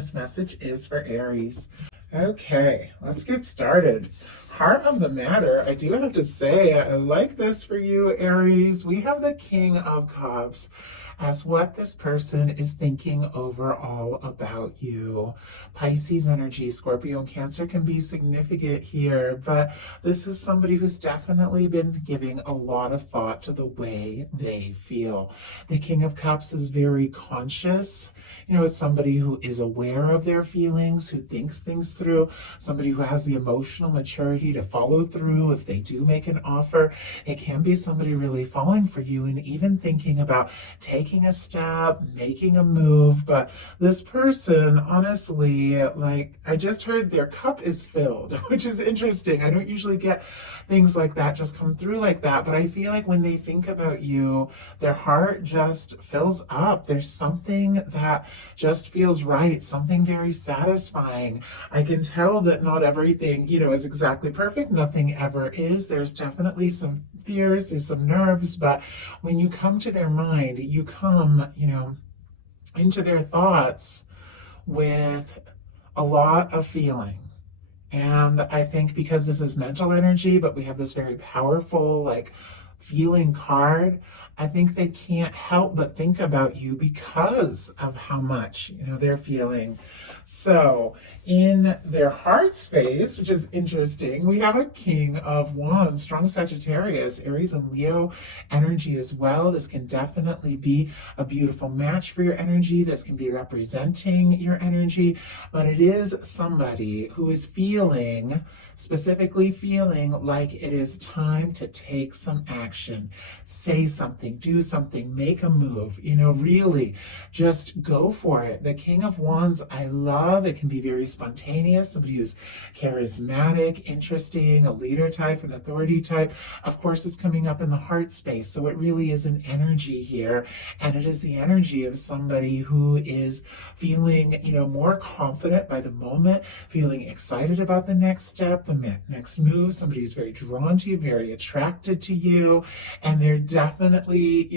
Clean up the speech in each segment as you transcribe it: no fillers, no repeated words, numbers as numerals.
this message is for Aries. Okay, let's get started. Heart of the matter, I do have to say, I like this for you, Aries. We have the King of Cups as what this person is thinking overall about you. Pisces energy, Scorpio and Cancer can be significant here, but this is somebody who's definitely been giving a lot of thought to the way they feel. The King of Cups is very conscious. You know, it's somebody who is aware of their feelings, who thinks things through, somebody who has the emotional maturity to follow through if they do make an offer. It can be somebody really falling for you and even thinking about taking a step, making a move. But this person, honestly, like I just heard their cup is filled, which is interesting. I don't usually get things like that just come through like that, but I feel like when they think about you, their heart just fills up. There's something that just feels right, something very satisfying. I can tell that not everything, is exactly perfect. Nothing ever is. There's definitely some fears, there's some nerves, but when you come to their mind, you come, into their thoughts with a lot of feeling. And I think because this is mental energy, but we have this very powerful, feeling card, I think they can't help but think about you because of how much, they're feeling. So in their heart space, which is interesting, we have a King of Wands, strong Sagittarius, Aries and Leo energy as well. This can definitely be a beautiful match for your energy. This can be representing your energy, but it is somebody who is specifically feeling like it is time to take some action, say something, do something, make a move, really just go for it. The King of Wands, I love. It can be very spontaneous, somebody who's charismatic, interesting, a leader type, an authority type. Of course, it's coming up in the heart space, so it really is an energy here, and it is the energy of somebody who is feeling, more confident by the moment, feeling excited about the next step, the next move, somebody who's very drawn to you, very attracted to you, and they're definitely,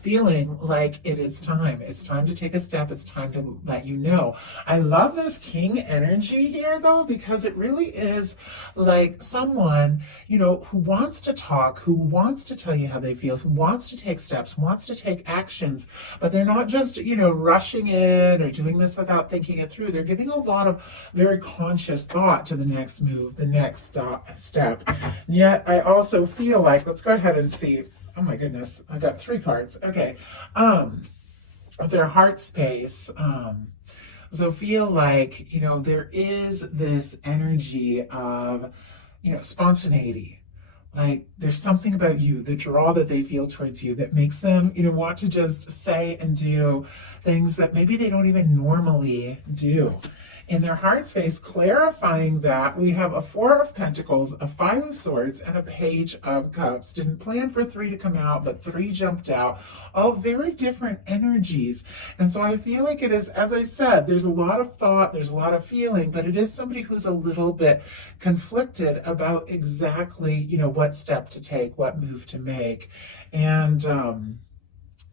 feeling like it is time. It's time to take a step. It's time to let you know. I love this King energy here though, because it really is like someone, who wants to talk, who wants to tell you how they feel, who wants to take steps, wants to take actions, but they're not just, rushing in or doing this without thinking it through. They're giving a lot of very conscious thought to the next move, the next step. And yet I also feel like, let's go ahead and see. Oh my goodness, I got 3 cards. Okay. Their heart space. So feel like, there is this energy of, spontaneity. Like there's something about you, the draw that they feel towards you that makes them, want to just say and do things that maybe they don't even normally do. In their heart space, clarifying that, we have a 4 of Pentacles, a 5 of Swords, and a Page of Cups. Didn't plan for 3 to come out, but 3 jumped out. All very different energies. And so I feel like it is, as I said, there's a lot of thought, there's a lot of feeling, but it is somebody who's a little bit conflicted about exactly, what step to take, what move to make. And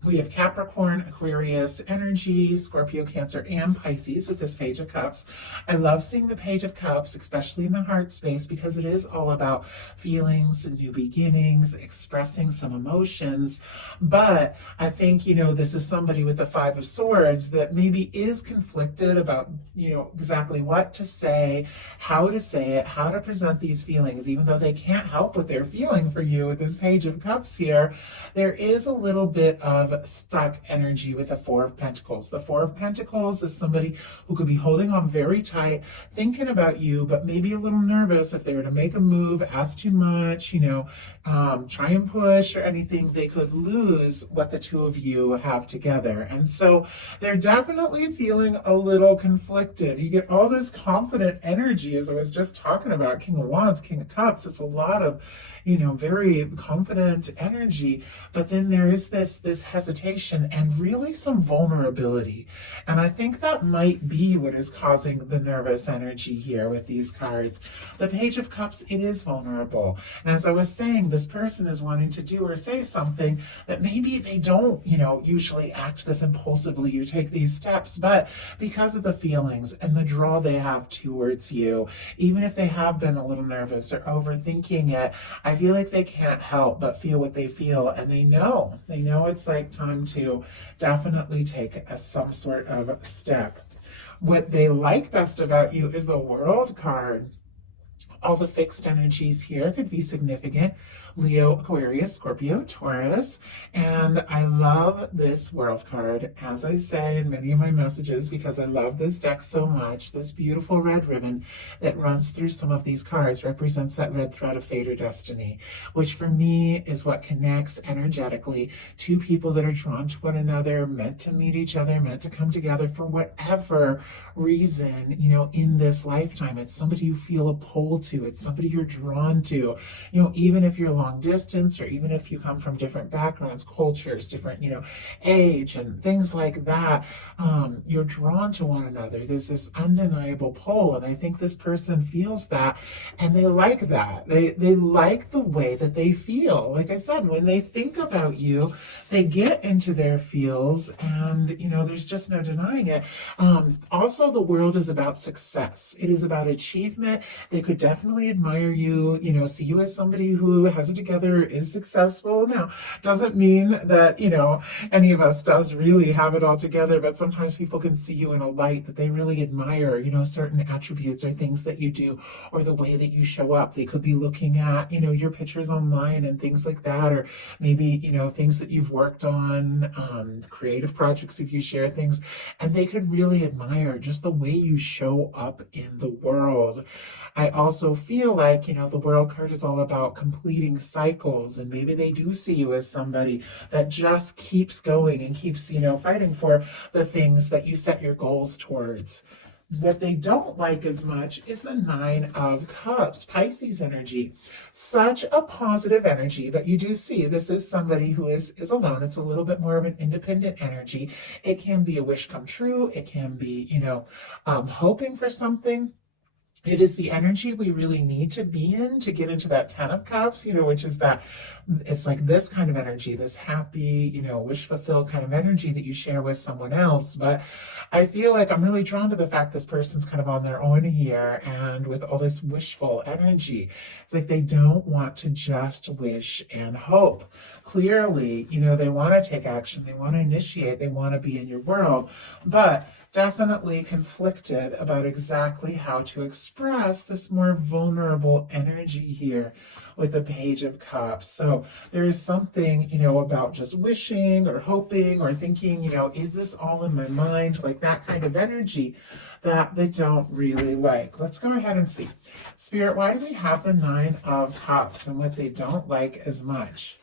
we have Capricorn, Aquarius energy, Scorpio, Cancer, and Pisces with this Page of Cups. I love seeing the Page of Cups, especially in the heart space, because it is all about feelings, new beginnings, expressing some emotions. But I think, this is somebody with the 5 of Swords that maybe is conflicted about, exactly what to say, how to say it, how to present these feelings, even though they can't help what they're feeling for you with this Page of Cups here. There is a little bit of stuck energy with the 4 of Pentacles. The 4 of Pentacles is somebody who could be holding on very tight, thinking about you, but maybe a little nervous if they were to make a move, ask too much, try and push or anything, they could lose what the 2 of you have together. And so they're definitely feeling a little conflicted. You get all this confident energy, as I was just talking about, King of Wands, King of Cups. It's a lot of very confident energy. But then there is this hesitation and really some vulnerability. And I think that might be what is causing the nervous energy here with these cards. The Page of Cups, it is vulnerable. And as I was saying, this person is wanting to do or say something that maybe they don't, usually act this impulsively or take these steps, but because of the feelings and the draw they have towards you, even if they have been a little nervous or overthinking it, I feel like they can't help but feel what they feel, and they know it's like time to definitely take some sort of step. What they like best about you is the World card. All the fixed energies here could be significant. Leo, Aquarius, Scorpio, Taurus. And I love this World card, as I say in many of my messages, because I love this deck so much. This beautiful red ribbon that runs through some of these cards represents that red thread of fate or destiny, which for me is what connects energetically two people that are drawn to one another, meant to meet each other, meant to come together for whatever reason, in this lifetime. It's somebody you feel a pull to. It's somebody you're drawn to, even if you're long distance, or even if you come from different backgrounds, cultures, different, age and things like that, you're drawn to one another. There's this undeniable pull, and I think this person feels that, and they like that. They like the way that they feel. Like I said, when they think about you, they get into their feels, and there's just no denying it. Also, the world is about success. It is about achievement. They could definitely admire you, see you as somebody who has it together, is successful. Now, doesn't mean that, any of us does really have it all together, but sometimes people can see you in a light that they really admire, certain attributes or things that you do, or the way that you show up. They could be looking at, your pictures online and things like that, or maybe, things that you've worked on, creative projects if you share things, and they could really admire just the way you show up in the world. I also feel like, the World card is all about completing cycles, and maybe they do see you as somebody that just keeps going and keeps, fighting for the things that you set your goals towards. What they don't like as much is the Nine of Cups, Pisces energy. Such a positive energy, but you do see this is somebody who is alone. It's a little bit more of an independent energy. It can be a wish come true. It can be, hoping for something. It is the energy we really need to be in to get into that Ten of Cups, which is that, it's like this kind of energy, this happy, wish fulfilled kind of energy that you share with someone else. But I feel like I'm really drawn to the fact this person's kind of on their own here, and with all this wishful energy, it's like they don't want to just wish and hope. Clearly, they want to take action, they want to initiate, they want to be in your world, but definitely conflicted about exactly how to express this more vulnerable energy here with the Page of Cups. So there is something, about just wishing or hoping or thinking, is this all in my mind? Like that kind of energy that they don't really like. Let's go ahead and see. Spirit, why do we have the Nine of Cups and what they don't like as much?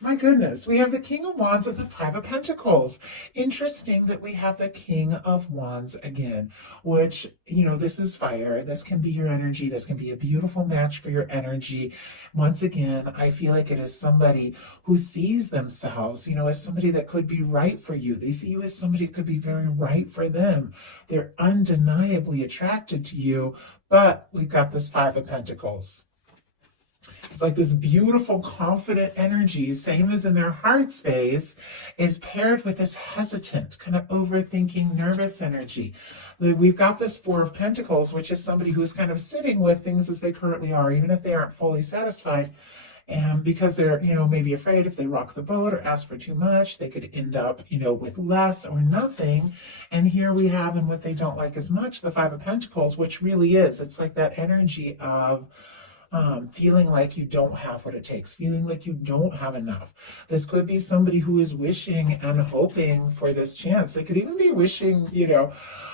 My goodness, we have the King of Wands and the Five of Pentacles. Interesting that we have the King of Wands again, which, this is fire. This can be your energy. This can be a beautiful match for your energy. Once again, I feel like it is somebody who sees themselves, as somebody that could be right for you. They see you as somebody that could be very right for them. They're undeniably attracted to you, but we've got this Five of Pentacles. It's like this beautiful, confident energy, same as in their heart space, is paired with this hesitant, kind of overthinking, nervous energy. We've got this Four of Pentacles, which is somebody who is kind of sitting with things as they currently are, even if they aren't fully satisfied. And because they're, maybe afraid if they rock the boat or ask for too much, they could end up, with less or nothing. And here we have, and what they don't like as much, the Five of Pentacles, which really is, it's like that energy of feeling like you don't have what it takes, feeling like you don't have enough. This could be somebody who is wishing and hoping for this chance. They could even be wishing,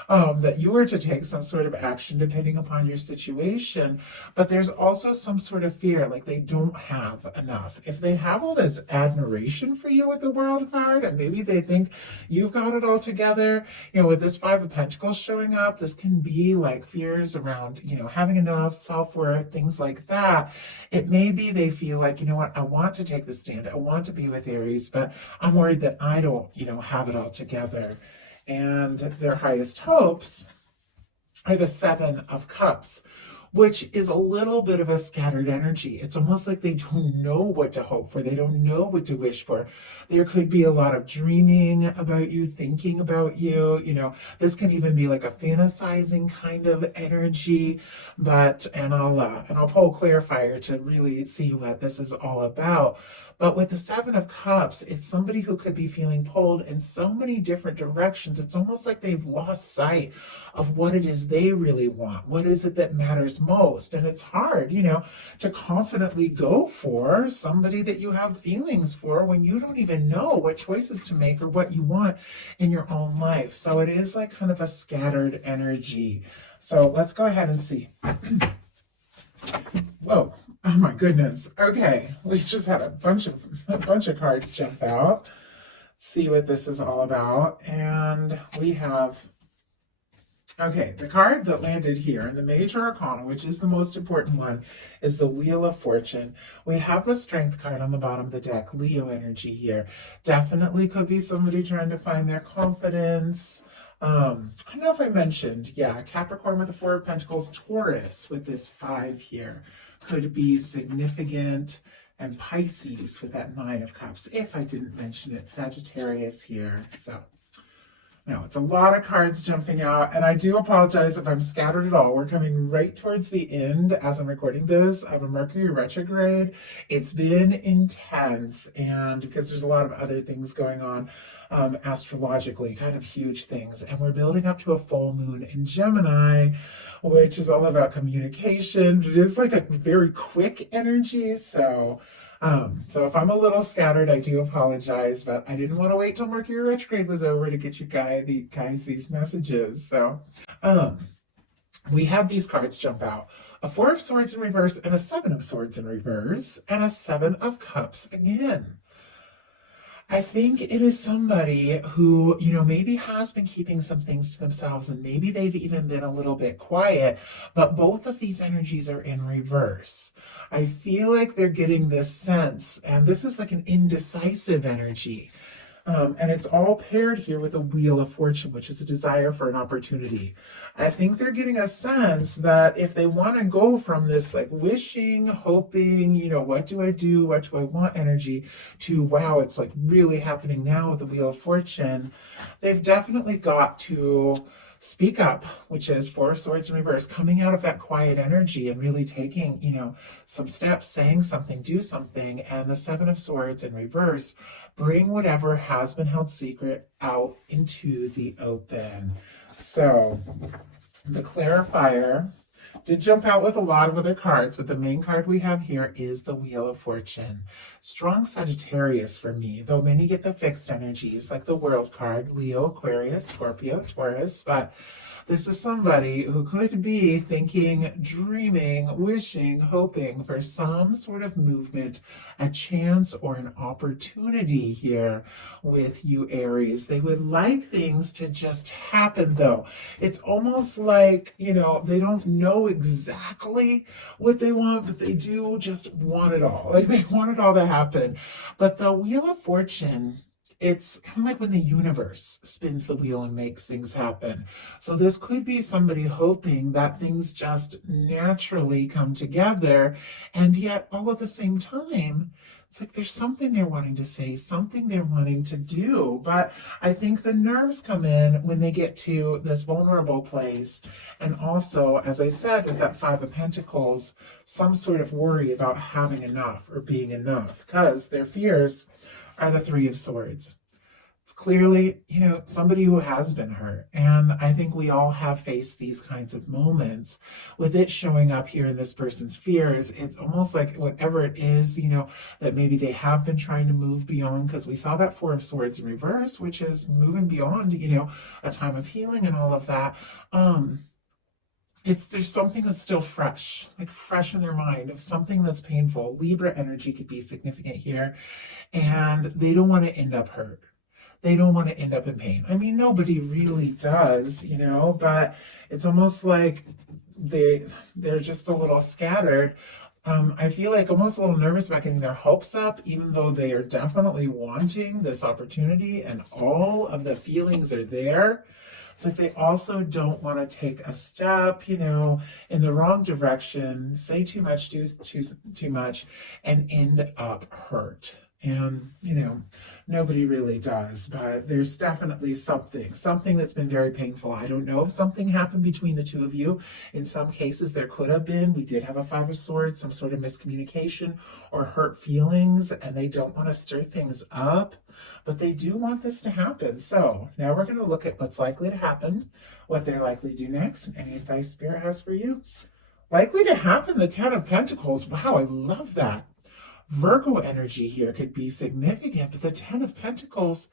that you are to take some sort of action depending upon your situation. But there's also some sort of fear, like they don't have enough. If they have all this admiration for you with the World card, and maybe they think you've got it all together, with this Five of Pentacles showing up, this can be like fears around, having enough, self-worth, things like that. It may be they feel like, you know what, I want to take the stand. I want to be with Aries, but I'm worried that I don't, have it all together. And their highest hopes are the Seven of Cups, which is a little bit of a scattered energy. It's almost like they don't know what to hope for. They don't know what to wish for. There could be a lot of dreaming about you, thinking about you. This can even be like a fantasizing kind of energy. And I'll pull clarifier to really see what this is all about. But with the Seven of Cups, it's somebody who could be feeling pulled in so many different directions. It's almost like they've lost sight of what it is they really want. What is it that matters most? And it's hard, to confidently go for somebody that you have feelings for when you don't even know what choices to make or what you want in your own life. So it is like kind of a scattered energy. So let's go ahead and see. Whoa. Oh my goodness. Okay. We just had a bunch of cards jump out. Let's see what this is all about. And we have, okay, the card that landed here in the Major Arcana, which is the most important one, is the Wheel of Fortune. We have the Strength card on the bottom of the deck, Leo energy here. Definitely could be somebody trying to find their confidence. I don't know if I mentioned, Capricorn with the Four of Pentacles, Taurus with this 5 here could be significant, and Pisces with that 9 of Cups, if I didn't mention it, Sagittarius here. So, it's a lot of cards jumping out, and I do apologize if I'm scattered at all. We're coming right towards the end as I'm recording this of a Mercury retrograde. It's been intense, and because there's a lot of other things going on astrologically, kind of huge things, and we're building up to a full moon in Gemini, which is all about communication. It is like a very quick energy, so if I'm a little scattered, I do apologize, but I didn't want to wait till Mercury retrograde was over to get you guys these messages. So we have these cards jump out: a Four of Swords in reverse, and a Seven of Swords in reverse, and a Seven of Cups again. I think it is somebody who, maybe has been keeping some things to themselves, and maybe they've even been a little bit quiet, but both of these energies are in reverse. I feel like they're getting this sense, and this is like an indecisive energy. And it's all paired here with a Wheel of Fortune, which is a desire for an opportunity. I think they're getting a sense that if they want to go from this like wishing, hoping, what do I do, what do I want energy, to wow, it's like really happening now with the Wheel of Fortune, they've definitely got to speak up, which is Four of Swords in reverse, coming out of that quiet energy and really taking, some steps, saying something, do something. And the Seven of Swords in reverse, bring whatever has been held secret out into the open. So the clarifier did jump out with a lot of other cards, but the main card we have here is the Wheel of Fortune. Strong Sagittarius for me, though many get the fixed energies like the World card, Leo, Aquarius, Scorpio, Taurus, but this is somebody who could be thinking, dreaming, wishing, hoping for some sort of movement, a chance or an opportunity here with you, Aries. They would like things to just happen, though. It's almost like, they don't know exactly what they want, but they do just want it all. Like they want it all to happen. But the Wheel of Fortune, it's kind of like when the universe spins the wheel and makes things happen. So this could be somebody hoping that things just naturally come together, and yet all at the same time, it's like there's something they're wanting to say, something they're wanting to do. But I think the nerves come in when they get to this vulnerable place. And also, as I said, with that Five of Pentacles, some sort of worry about having enough or being enough, because their fears are the Three of Swords. It's clearly, somebody who has been hurt. And I think we all have faced these kinds of moments with it showing up here in this person's fears. It's almost like whatever it is, that maybe they have been trying to move beyond, because we saw that Four of Swords in reverse, which is moving beyond, a time of healing and all of that. There's something that's still fresh, like fresh in their mind of something that's painful. Libra energy could be significant here, and they don't want to end up hurt. They don't want to end up in pain. I mean, nobody really does, but it's almost like they're just a little scattered. I feel like almost a little nervous about getting their hopes up, even though they are definitely wanting this opportunity and all of the feelings are there. It's like they also don't want to take a step, in the wrong direction, say too much, do too much, and end up hurt. And, nobody really does, but there's definitely something that's been very painful. I don't know if something happened between the two of you. In some cases, there could have been. We did have a Five of Swords, some sort of miscommunication or hurt feelings, and they don't want to stir things up, but they do want this to happen. So now we're going to look at what's likely to happen, what they're likely to do next, and any advice Spirit has for you. Likely to happen, the Ten of Pentacles. Wow, I love that. Virgo energy here could be significant, but the Ten of Pentacles,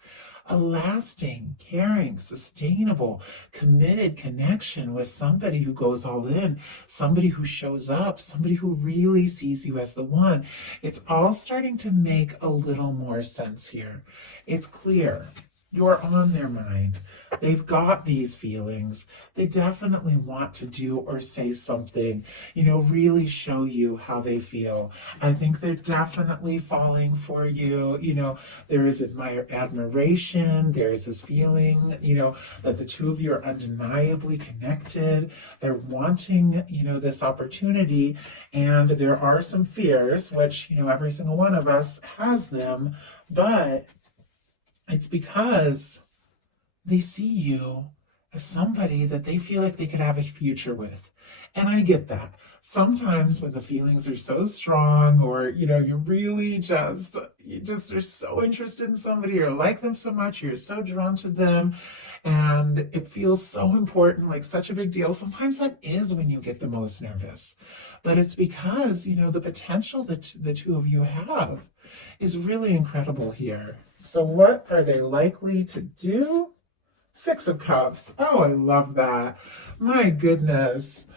a lasting, caring, sustainable, committed connection with somebody who goes all in, somebody who shows up, somebody who really sees you as the one. It's all starting to make a little more sense here. It's clear. You're on their mind. They've got these feelings. They definitely want to do or say something, really show you how they feel. I think they're definitely falling for you. There is admiration. There's this feeling, that the two of you are undeniably connected. They're wanting, this opportunity. And there are some fears, which, every single one of us has them, but it's because they see you as somebody that they feel like they could have a future with. And I get that. Sometimes when the feelings are so strong, or, you really you are so interested in somebody or like them so much, you're so drawn to them, and it feels so important, like such a big deal. Sometimes that is when you get the most nervous. But it's because, the potential that the two of you have is really incredible here. So what are they likely to do? Six of Cups. Oh, I love that. My goodness.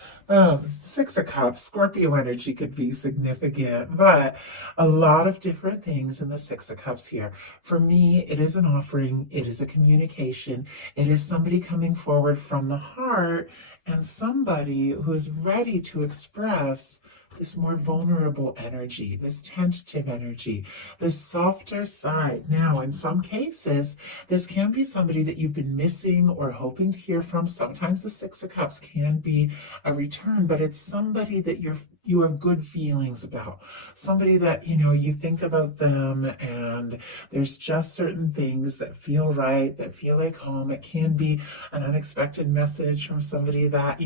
Six of Cups, Scorpio energy could be significant, but a lot of different things in the Six of Cups here. For me, it is an offering. It is a communication. It is somebody coming forward from the heart, and somebody who is ready to express this more vulnerable energy, this tentative energy, this softer side. Now, in some cases, this can be somebody that you've been missing or hoping to hear from. Sometimes the Six of Cups can be a return, but it's somebody that you have good feelings about, somebody that, you think about them, and there's just certain things that feel right, that feel like home. It can be an unexpected message from somebody that,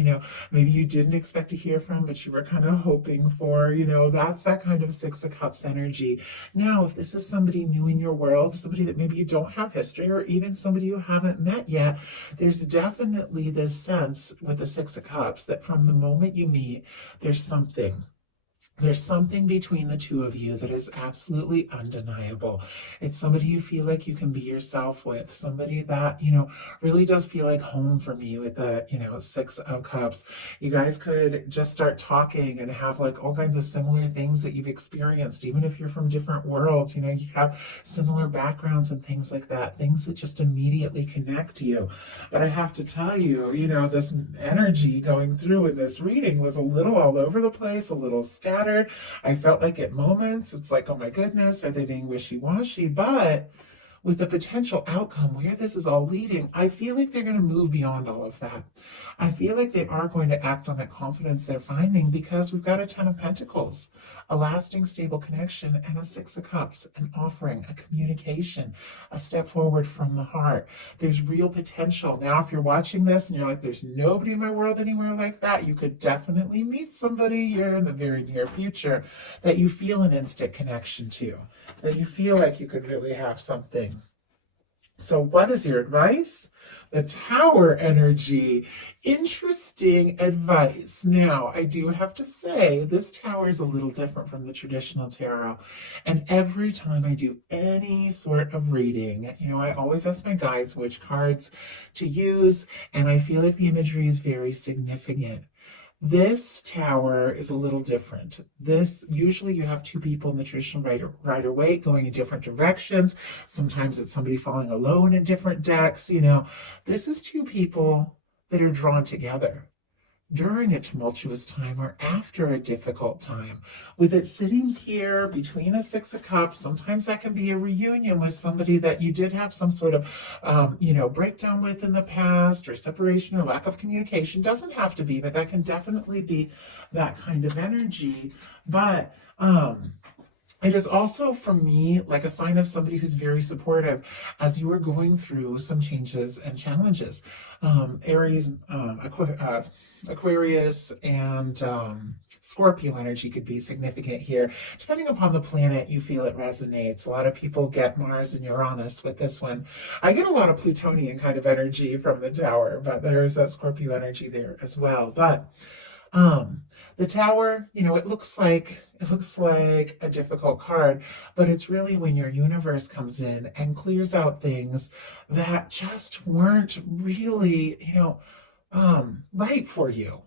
maybe you didn't expect to hear from, but you were kind of hoping for, that's that kind of Six of Cups energy. Now, if this is somebody new in your world, somebody that maybe you don't have history, or even somebody you haven't met yet, there's definitely this sense with the Six of Cups that from the moment you meet, there's something. There's something between the two of you that is absolutely undeniable. It's somebody you feel like you can be yourself with, somebody that, really does feel like home for me with the, Six of Cups. You guys could just start talking and have like all kinds of similar things that you've experienced, even if you're from different worlds, you have similar backgrounds and things like that, things that just immediately connect you. But I have to tell you, this energy going through in this reading was a little all over the place, a little scattered. I felt like at moments, it's like, oh my goodness, are they being wishy-washy? But with the potential outcome where this is all leading, I feel like they're going to move beyond all of that. I feel like they are going to act on that confidence they're finding, because we've got a Ten of Pentacles, a lasting, stable connection, and a Six of Cups, an offering, a communication, a step forward from the heart. There's real potential. Now, if you're watching this and you're like, there's nobody in my world anywhere like that, you could definitely meet somebody here in the very near future that you feel an instant connection to, that you feel like you could really have something So what is your advice? The Tower energy. Interesting advice. Now, I do have to say, this Tower is a little different from the traditional tarot. And every time I do any sort of reading, I always ask my guides which cards to use, and I feel like the imagery is very significant. This tower is a little different. This, usually you have two people in the traditional Rider-Waite going in different directions. Sometimes it's somebody falling alone in different decks. This is two people that are drawn together during a tumultuous time or after a difficult time. With it sitting here between a Six of Cups, sometimes that can be a reunion with somebody that you did have some sort of, breakdown with in the past, or separation or lack of communication. Doesn't have to be, but that can definitely be that kind of energy. But it is also, for me, like a sign of somebody who's very supportive as you are going through some changes and challenges. Aries, Aquarius, and Scorpio energy could be significant here. Depending upon the planet, you feel it resonates. A lot of people get Mars and Uranus with this one. I get a lot of Plutonian kind of energy from the Tower, but there's that Scorpio energy there as well. But the Tower, it looks like a difficult card, but it's really when your universe comes in and clears out things that just weren't really, right for you.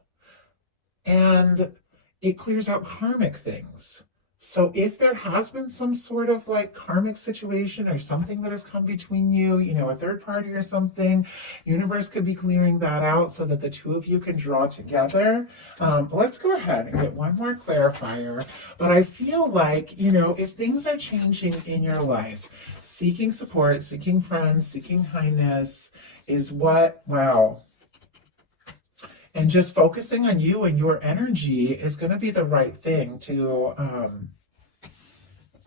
And it clears out karmic things. So if there has been some sort of like karmic situation or something that has come between you, a third party or something, universe could be clearing that out so that the two of you can draw together. Let's go ahead and get one more clarifier. But I feel like, if things are changing in your life, seeking support, seeking friends, seeking kindness is wow. And just focusing on you and your energy is going to be the right thing to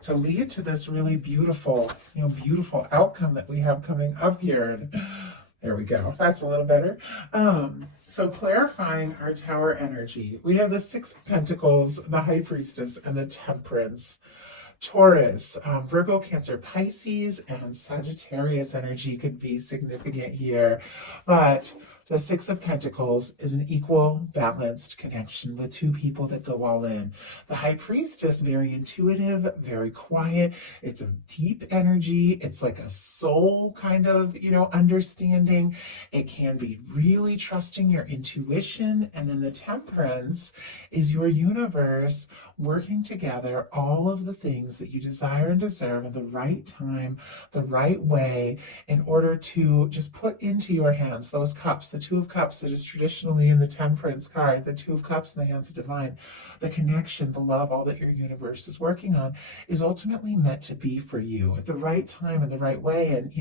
lead to this really beautiful, beautiful outcome that we have coming up here. And there we go. That's a little better. So clarifying our Tower energy, we have the Six of Pentacles, the High Priestess, and the Temperance. Taurus, Virgo, Cancer, Pisces, and Sagittarius energy could be significant here. But the Six of Pentacles is an equal, balanced connection with two people that go all in. The High Priestess, very intuitive, very quiet. It's a deep energy. It's like a soul kind of, understanding. It can be really trusting your intuition. And then the Temperance is your universe working together all of the things that you desire and deserve at the right time, the right way, in order to just put into your hands those cups, the Two of Cups that is traditionally in the Temperance card, the Two of Cups in the hands of divine, the connection, the love, all that your universe is working on is ultimately meant to be for you at the right time and the right way. And,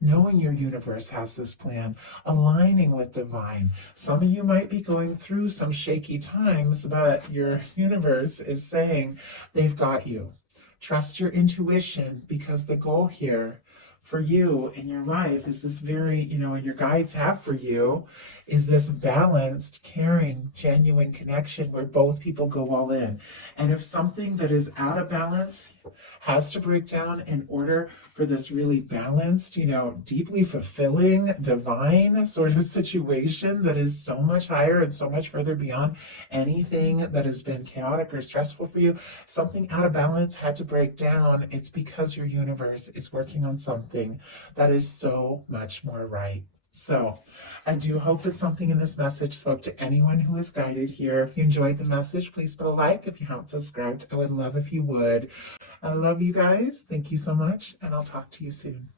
knowing your universe has this plan, aligning with divine. Some of you might be going through some shaky times, but your universe is saying they've got you. Trust your intuition, because the goal here for you in your life is this very, and your guides have for you, is this balanced, caring, genuine connection where both people go all in. And if something that is out of balance has to break down in order for this really balanced, deeply fulfilling, divine sort of situation that is so much higher and so much further beyond anything that has been chaotic or stressful for you, something out of balance had to break down, it's because your universe is working on something that is so much more right. So I do hope that something in this message spoke to anyone who is guided here. If you enjoyed the message, please put a like. If you haven't subscribed, I would love if you would. I love you guys. Thank you so much, and I'll talk to you soon.